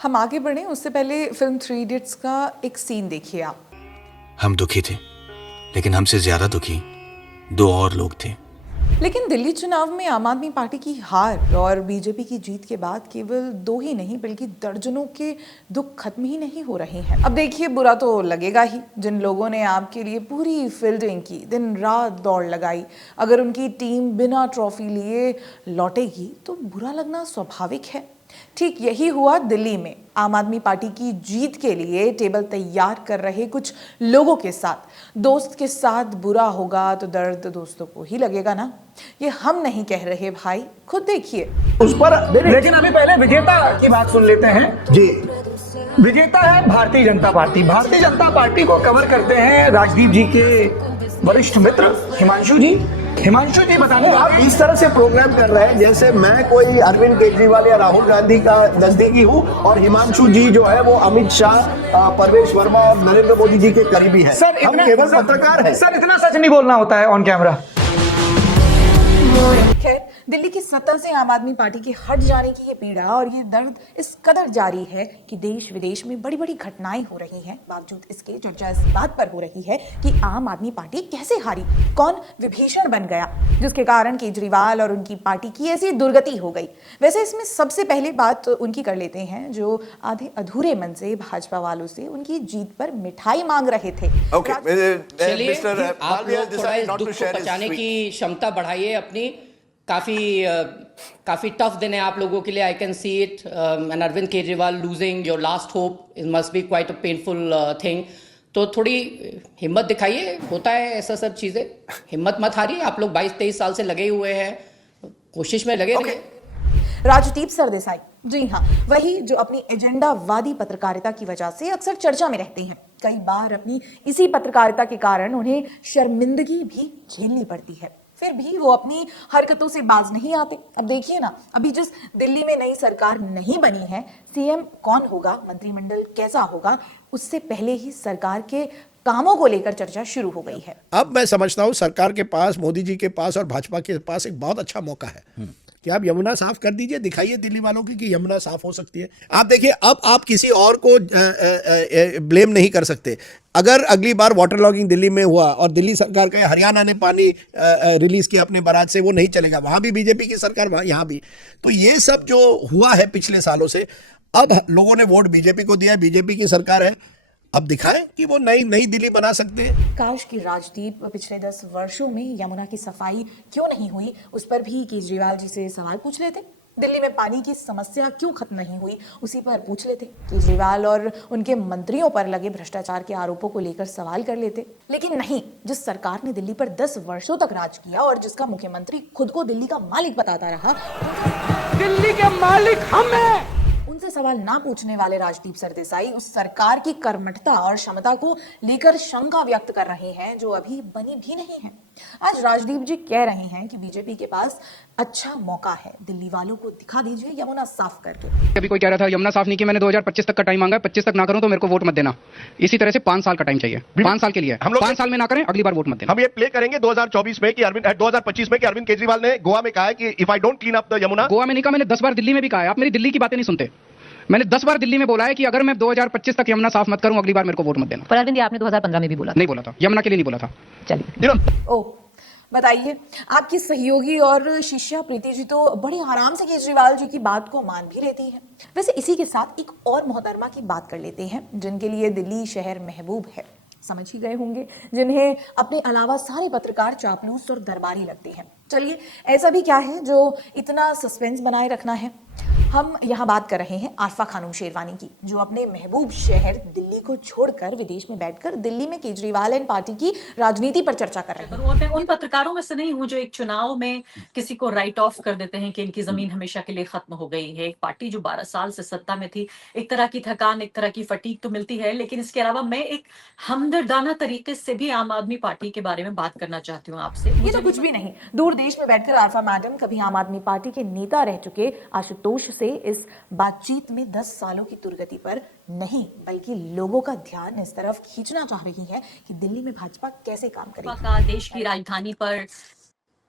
हम आगे बढ़ें उससे पहले फिल्म थ्री इडियट्स का एक सीन देखिए आप। हम दुखी थे, लेकिन हमसे ज्यादा दुखी दो और लोग थे। लेकिन दिल्ली चुनाव में आम आदमी पार्टी की हार और बीजेपी की जीत के बाद केवल दो ही नहीं बल्कि दर्जनों के दुख खत्म ही नहीं हो रहे हैं। अब देखिए, बुरा तो लगेगा ही। जिन लोगों ने आपके लिए पूरी फील्डिंग की, दिन रात दौड़ लगाई, अगर उनकी टीम बिना ट्रॉफी लिए लौटेगी तो बुरा लगना स्वाभाविक है। ठीक यही हुआ दिल्ली में आम आदमी पार्टी की जीत के लिए टेबल तैयार कर रहे कुछ लोगों के साथ। दोस्त के साथ बुरा होगा तो दर्द दोस्तों को ही लगेगा ना। ये हम नहीं कह रहे भाई, खुद देखिए उस पर। लेकिन अभी पहले विजेता की बात सुन लेते हैं जी। विजेता है भारतीय जनता पार्टी। भारतीय जनता पार्टी को कवर करते हैं राजदीप जी के वरिष्ठ मित्र हिमांशु जी। हिमांशु जी बताने आप इस तरह से प्रोग्राम कर रहे हैं जैसे मैं कोई अरविंद केजरीवाल या राहुल गांधी का नजदीकी हूँ और हिमांशु जी जो है वो अमित शाह, परवेश वर्मा और नरेंद्र मोदी जी के करीबी है। सर हम केवल पत्रकार हैं। सर इतना सच नहीं बोलना होता है ऑन कैमरा। खैर, दिल्ली की सत्ता से आम आदमी पार्टी के हट जाने की ये पीड़ा और ये दर्द इस कदर जारी है कि देश विदेश में बड़ी बड़ी घटनाएं हो रही हैं। बावजूद इसके चर्चा इस बात पर हो रही है कि आम आदमी पार्टी कैसे हारी, कौन विभीषण बन गया जिसके कारण केजरीवाल और उनकी पार्टी की ऐसी दुर्गति हो गई। वैसे इसमें सबसे पहले बात उनकी कर लेते हैं जो आधे अधूरे मन से भाजपा वालों से उनकी जीत पर मिठाई मांग रहे थे। चलिए, आप लोग थोड़ा इस दुख को पचाने की क्षमता बढ़ाइए अपनी। काफी टफ दिन है आप लोगों के लिए। I can see it. And Arvind Kejriwal losing your last hope it must be quite a painful thing. तो थोड़ी हिम्मत दिखाइए, होता है ऐसा सब चीजें। हिम्मत मत हारिए। आप लोग 22-23 साल से लगे हुए हैं, कोशिश में लगे रहिए। राजदीप सरदेसाई, जी हाँ, वही जो अपनी एजेंडावादी पत्रकारिता की वजह से अक्सर चर्चा में रहते हैं। कई बार अपनी इसी पत्रकारिता के कारण उन्हें शर्मिंदगी भी झेलनी पड़ती है, फिर भी वो अपनी हरकतों से बाज नहीं आते। अब देखिए ना, अभी जिस दिल्ली में नई सरकार नहीं बनी है, सीएम कौन होगा, मंत्रिमंडल कैसा होगा, उससे पहले ही सरकार के कामों को लेकर चर्चा शुरू हो गई है। अब मैं समझता हूँ सरकार के पास, मोदी जी के पास और भाजपा के पास एक बहुत अच्छा मौका है कि आप यमुना साफ कर दीजिए, दिखाइए दिल्ली वालों की कि यमुना साफ हो सकती है। आप देखिए, अब आप किसी और को ब्लेम नहीं कर सकते। अगर अगली बार वाटर लॉगिंग दिल्ली में हुआ और दिल्ली सरकार का, हरियाणा ने पानी रिलीज किया अपने बराज से, वो नहीं चलेगा, वहां भी बीजेपी की सरकार, वहां यहाँ भी। तो ये सब जो हुआ है पिछले सालों से, अब लोगों ने वोट बीजेपी को दिया, बीजेपी की सरकार है, अब दिखाएं कि वो नई दिल्ली बना सकते हैं। काश की राजदीप पिछले 10 वर्षों में यमुना की सफाई क्यों नहीं हुई, उस पर भी केजरीवाल जी से सवाल पूछ लेते। दिल्ली में पानी की समस्या क्यों खत्म नहीं हुई, उसी पर पूछ लेते। केजरीवाल और उनके मंत्रियों पर लगे भ्रष्टाचार के आरोपों को लेकर सवाल कर लेते। लेकिन नहीं, जिस सरकार ने दिल्ली पर 10 वर्षों तक राज किया और जिसका मुख्यमंत्री खुद को दिल्ली का मालिक बताता रहा, दिल्ली के मालिक हम हैं। उनसे सवाल ना पूछने वाले राजदीप सरदेसाई उस सरकार की कर्मठता और क्षमता को लेकर शंका व्यक्त कर रहे हैं जो अभी बनी भी नहीं है। आज राजदीप जी कह रहे हैं कि बीजेपी के पास अच्छा मौका है, दिल्ली वालों को दिखा दीजिए यमुना साफ करके। अभी कोई कह रहा था यमुना साफ नहीं की, मैंने 2025 तक का टाइम मांगा है, 25 तक ना करूं तो मेरे को वोट मत देना। इसी तरह से 5 साल का टाइम चाहिए, 5 साल के लिए। हम लोग 5 साल में ना करें, अगली बार वोट मत देना। हम ये प्ले करेंगे 2024 में कि 2025 में कि अरविंद केजरीवाल ने गोवा में कहा है कि if I don't clean up the Yamuna. Goa में नहीं कहा, मैंने 10 बार दिल्ली में भी कहा है। आप मेरी दिल्ली की बातें नहीं सुनते। मैंने 10 बार दिल्ली में बोला है कि अगर मैं 2025 तक यमुना साफ मत करूं, अगली बार मेरे को वोट मत देना। पर अरविंद, आपने 2015 में भी बोला था। नहीं बोला था, यमुना के लिए नहीं बोला था। चलिए, ओह, बताइए, आपकी सहयोगी और शिष्या प्रीति जी तो बड़े आराम से केजरीवाल जी की बात को मान भी लेती है। वैसे इसी के साथ एक और मोहतरमा की बात कर लेते हैं जिनके लिए दिल्ली शहर महबूब है। समझ ही गए होंगे, जिन्हें अपने अलावा सारे पत्रकार चापलूस और दरबारी लगते हैं। चलिए, ऐसा भी क्या है जो इतना सस्पेंस बनाए रखना है। हम यहाँ बात कर रहे हैं आरफा खानम शेरवानी की, जो अपने महबूब शहर दिल्ली को छोड़कर विदेश में बैठकर दिल्ली में केजरीवाल एंड पार्टी की राजनीति पर चर्चा कर रहे हैं। मैं उन पत्रकारों में से नहीं हूँ जो एक चुनाव में किसी को राइट ऑफ कर देते हैं कि इनकी जमीन हमेशा के लिए खत्म हो गई है। एक पार्टी जो 12 साल से सत्ता में थी, एक तरह की थकान, एक तरह की फटीग तो मिलती है, लेकिन इसके अलावा मैं एक हमदर्दाना तरीके से भी आम आदमी पार्टी के बारे में बात करना चाहती हूँ आपसे। ये तो कुछ भी नहीं, दूर देश में बैठकर आरफा मैडम कभी आम आदमी पार्टी के नेता रह चुके आशुतोष से इस बातचीत में 10 सालों की दुर्गति पर नहीं बल्कि लोगों का ध्यान इस तरफ खींचना चाह रही है कि दिल्ली में भाजपा कैसे काम करेगी। का देश की राजधानी पर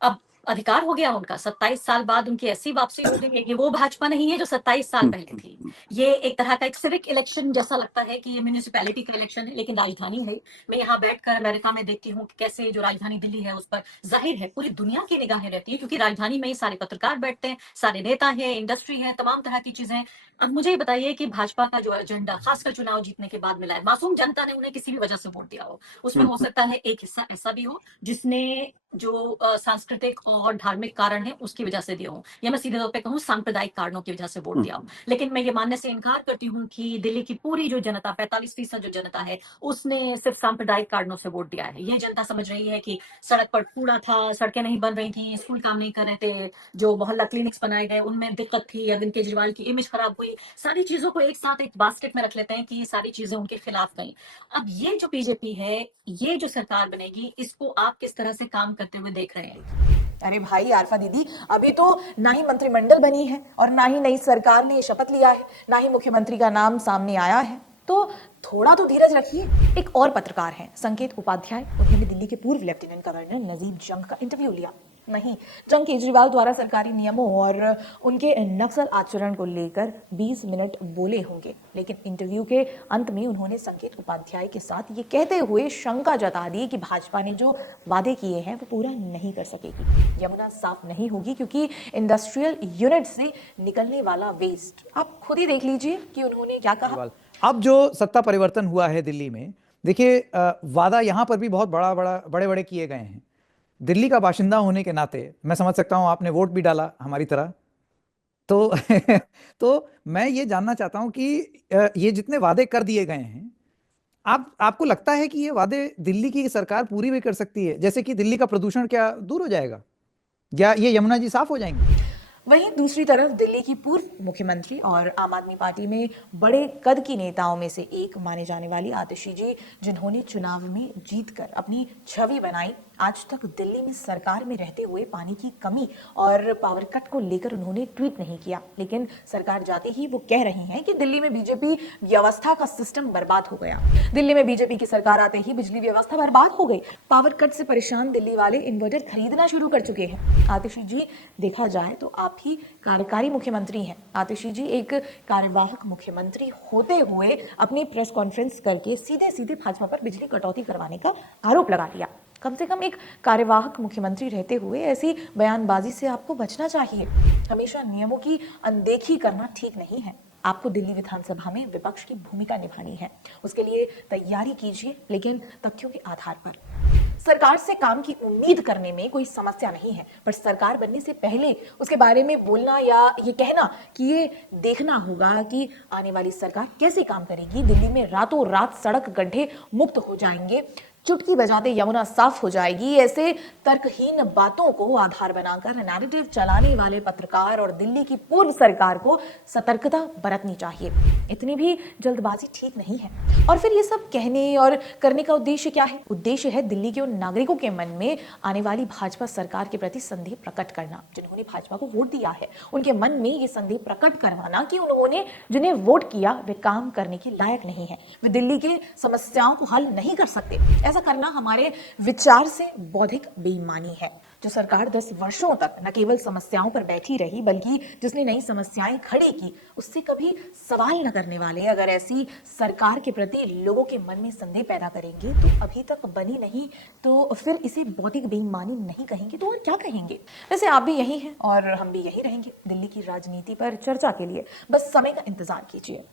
अब अधिकार हो गया उनका। 27 साल बाद उनकी ऐसी वापसी हो गई है कि वो भाजपा नहीं है जो 27 साल पहले थी। ये एक तरह का एक सिविक इलेक्शन जैसा लगता है कि ये म्यूनिसिपैलिटी का इलेक्शन है, लेकिन राजधानी है। मैं यहाँ बैठकर अमेरिका में देखती हूँ कि कैसे जो राजधानी दिल्ली है उस पर जाहिर है पूरी दुनिया की निगाहें रहती है, क्योंकि राजधानी में ही सारे पत्रकार बैठते हैं, सारे नेता हैं, इंडस्ट्री है, तमाम तरह की चीजें। अब मुझे ये बताइए कि भाजपा का जो एजेंडा खासकर चुनाव जीतने के बाद मिला है, मासूम जनता ने उन्हें किसी भी वजह से वोट दिया हो, उसमें हो सकता है एक हिस्सा ऐसा भी हो जिसने जो सांस्कृतिक और धार्मिक कारण है उसकी वजह से दिया हो, या मैं सीधे तौर पे कहूँ सांप्रदायिक कारणों की वजह से वोट दिया हो। लेकिन मैं ये मानने से इनकार करती हूँ कि दिल्ली की पूरी जो जनता 45% जो जनता है उसने सिर्फ सांप्रदायिक कारणों से वोट दिया है। ये जनता समझ रही है कि सड़क पर कूड़ा था, सड़कें नहीं बन रही थी, स्कूल काम नहीं कर रहे थे, जो मोहल्ला क्लिनिक्स बनाए गए उनमें दिक्कत थी, अरविंद केजरीवाल की इमेज खराब हुई, सारी चीजों को एक साथ एक बास्केट में रख लेते हैं कि ये सारी चीजें उनके खिलाफ गई। अब ये जो बीजेपी है, ये जो सरकार बनेगी, इसको आप किस तरह से काम करते हुए देख रहे हैं? अरे भाई आरफा दीदी, अभी तो ना ही मंत्रिमंडल बनी है और ना ही नई सरकार ने शपथ लिया है, ना ही मुख्यमंत्री का नाम सामने आया है, तो थोड़ा तो धीरज रखिए। एक और पत्रकार हैं संकेत उपाध्याय, उन्होंने दिल्ली के पूर्व लेफ्टिनेंट गवर्नर नजीब जंग का इंटरव्यू लिया। नहीं, जंग केजरीवाल द्वारा सरकारी नियमों और उनके नक्सल आचरण को लेकर 20 मिनट बोले होंगे, लेकिन इंटरव्यू के अंत में उन्होंने संकेत उपाध्याय के साथ ये कहते हुए शंका जता दी कि भाजपा ने जो वादे किए हैं वो पूरा नहीं कर सकेगी। यमुना साफ नहीं होगी क्योंकि इंडस्ट्रियल यूनिट से निकलने वाला वेस्ट, आप खुद ही देख लीजिए कि उन्होंने क्या कहा। अब जो सत्ता परिवर्तन हुआ है दिल्ली में, देखिए वादा यहाँ पर भी बहुत बड़े बड़े किए गए हैं। दिल्ली का बाशिंदा होने के नाते मैं समझ सकता हूँ आपने वोट भी डाला हमारी तरह, तो तो मैं ये जानना चाहता हूँ कि ये जितने वादे कर दिए गए हैं, आपको लगता है कि ये वादे दिल्ली की सरकार पूरी भी कर सकती है? जैसे कि दिल्ली का प्रदूषण क्या दूर हो जाएगा, या ये यमुना जी साफ हो जाएंगे? वहीं दूसरी तरफ दिल्ली की पूर्व मुख्यमंत्री और आम आदमी पार्टी में बड़े कद की नेताओं में से एक माने जाने वाली आतिशी जी, जिन्होंने चुनाव में जीतकर अपनी छवि बनाई, आज तक दिल्ली में सरकार में रहते हुए पानी की कमी और पावर कट को लेकर उन्होंने ट्वीट नहीं किया, लेकिन सरकार जाते ही वो कह रही हैं कि दिल्ली में बीजेपी व्यवस्था का सिस्टम बर्बाद हो गया। दिल्ली में बीजेपी की सरकार आते ही बिजली व्यवस्था बर्बाद हो गई। पावर कट से परेशान दिल्ली वाले इन्वर्टर खरीदना शुरू कर चुके हैं। आतिशी जी, देखा जाए तो आप ही कार्यकारी मुख्यमंत्री हैं। आतिशी जी एक कार्यवाहक मुख्यमंत्री होते हुए अपनी प्रेस कॉन्फ्रेंस करके सीधे सीधे भाजपा पर बिजली कटौती करवाने का आरोप लगा दिया। कम से कम एक कार्यवाहक मुख्यमंत्री रहते हुए ऐसी बयानबाजी से आपको बचना चाहिए। हमेशा नियमों की अनदेखी करना ठीक नहीं है। आपको दिल्ली विधानसभा में विपक्ष की भूमिका निभानी है, उसके लिए तैयारी कीजिए, लेकिन तथ्यों के आधार पर। सरकार से काम की उम्मीद करने में कोई समस्या नहीं है, पर सरकार बनने से पहले उसके बारे में बोलना या ये कहना कि ये देखना होगा कि आने वाली सरकार कैसे काम करेगी, दिल्ली में रातों रात सड़क गड्ढे मुक्त हो जाएंगे, चुटकी बजाते यमुना साफ हो जाएगी, ऐसे तर्कहीन बातों को आधार बनाकर नैरेटिव चलाने वाले पत्रकार और दिल्ली की पूर्व सरकार को सतर्कता बरतनी चाहिए। इतनी भी जल्दबाजी ठीक नहीं है। और फिर ये सब कहने और करने का उद्देश्य क्या है? उद्देश्य है दिल्ली के उन नागरिकों के मन में आने वाली भाजपा सरकार के प्रति संदेह प्रकट करना, जिन्होंने भाजपा को वोट दिया है। उनके मन में ये संदेह प्रकट करवाना कि उन्होंने जिन्हें वोट किया वे काम करने के लायक नहीं है, वे दिल्ली के समस्याओं को हल नहीं कर सकते। ऐसा करना हमारे विचार से बौद्धिक बेईमानी है। जो सरकार 10 वर्षों तक न केवल समस्याओं पर बैठी रही, बल्कि जिसने नई समस्याएं खड़ी की, उससे कभी सवाल न करने वाले अगर ऐसी सरकार के प्रति लोगों के मन में संदेह पैदा करेंगे तो अभी तक बनी नहीं, तो फिर इसे बौद्धिक बेईमानी नहीं कहेंगे तो और क्या कहेंगे? वैसे आप भी यही हैं और हम भी यही रहेंगे दिल्ली की राजनीति पर चर्चा के लिए। बस समय का इंतजार कीजिए।